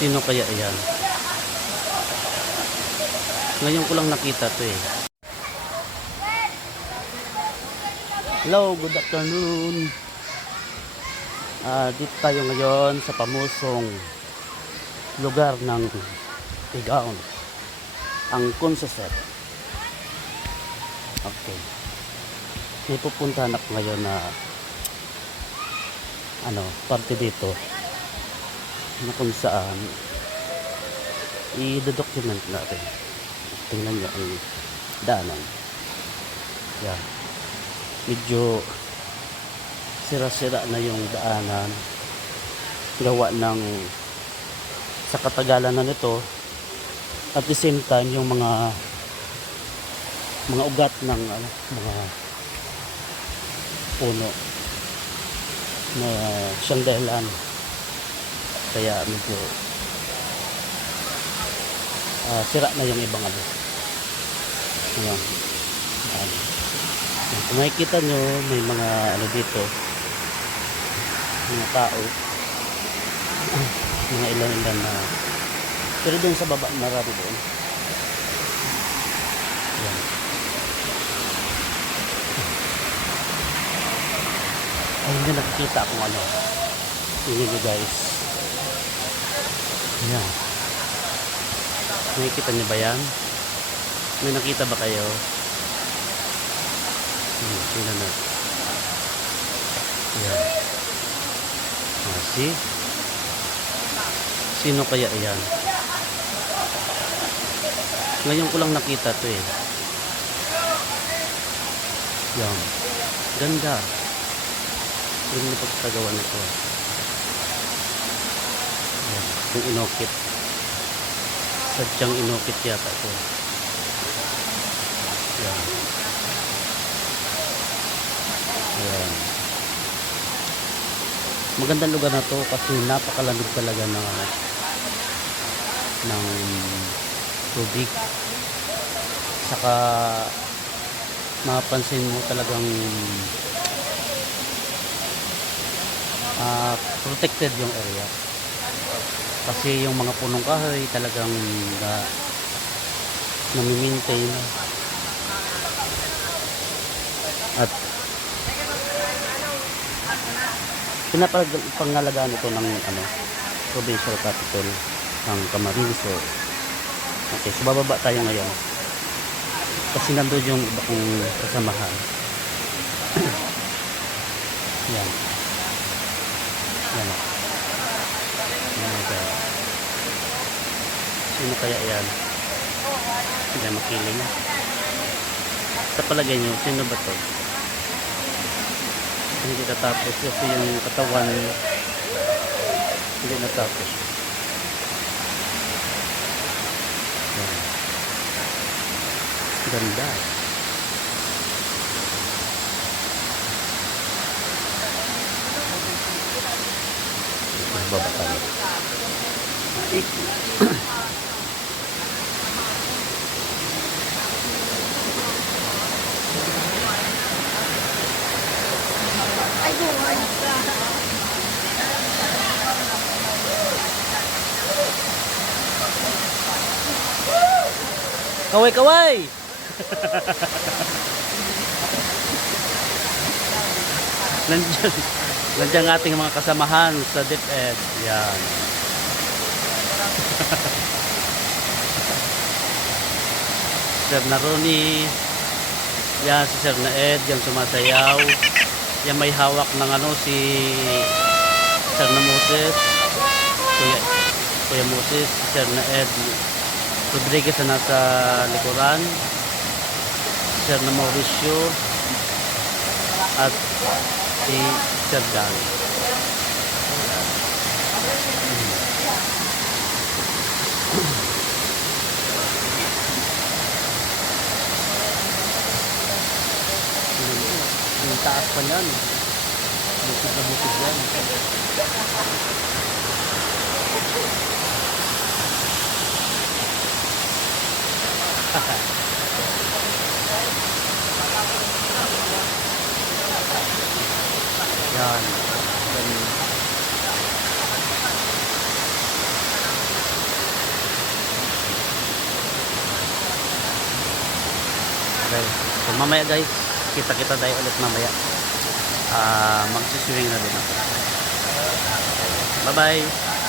Sino kaya yan? Ngayon ko lang nakita to eh. Hello, good afternoon. Dito tayo ngayon sa pamusong lugar ng Igaon, ang Conceset. Okay. May pupuntahan ako ngayon na parte dito na kung saan i-document natin. Tingnan nyo ang daanan. Yan. Medyo sira-sira na yung daanan. Gawa ng sa katagalan na nito. At the same time yung mga ugat ng mga puno na siyang dahilan. Kaya medyo sira na yung ibang kung makikita nyo may mga dito, mga tao, mga ilan-ilan na, pero dun sa baba marami doon. Yan. Ay, hindi nakikita kung tingin nyo guys. Yan. Nakikita nyo ba yan? May nakita ba kayo? Tingnan na. Yan. See? Sino kaya yan? Ngayon ko lang nakita to eh. Yan. Ganda. Ganda pagkagawa nito. Yan. Yung inokit. Sadyang inokit yata to. Yan. Ayan. Magandang lugar na to kasi napakalamig talaga ng tubig. Saka mapapansin mo talagang protected yung area. Kasi yung mga punong kahoy talagang nami-maintain. At pinapangalagaan ito ng provincial capital ng Camarines. Okay, so bababa tayo ngayon kasi nandun yung iba kong kasamahan. Yan. Yan. Yan. Sino kaya yan? Hindi makiling. Sa palagay nyo, sino ba to? Hindi natapos kasi yung katawan hindi natapos. Yan. Ganda. Baba tayo. Kaway-kaway! Nandiyan ating mga kasamahan sa DepEd. Yan. Sir Naroni. Yan si Sir Naed. Yan sumasayaw. Yan may hawak ng si Sir na Moses. Kuya Moses. Sir Naed Rodriguez na nasa likuran, Sir na Mauricio at si Sir Dan. Yung taas pa yan, bukid na bukid yan. Yan. guys. So mamaya guys, kita-kita tayo ulit mamaya. Magsiswimming na din ako. Bye bye.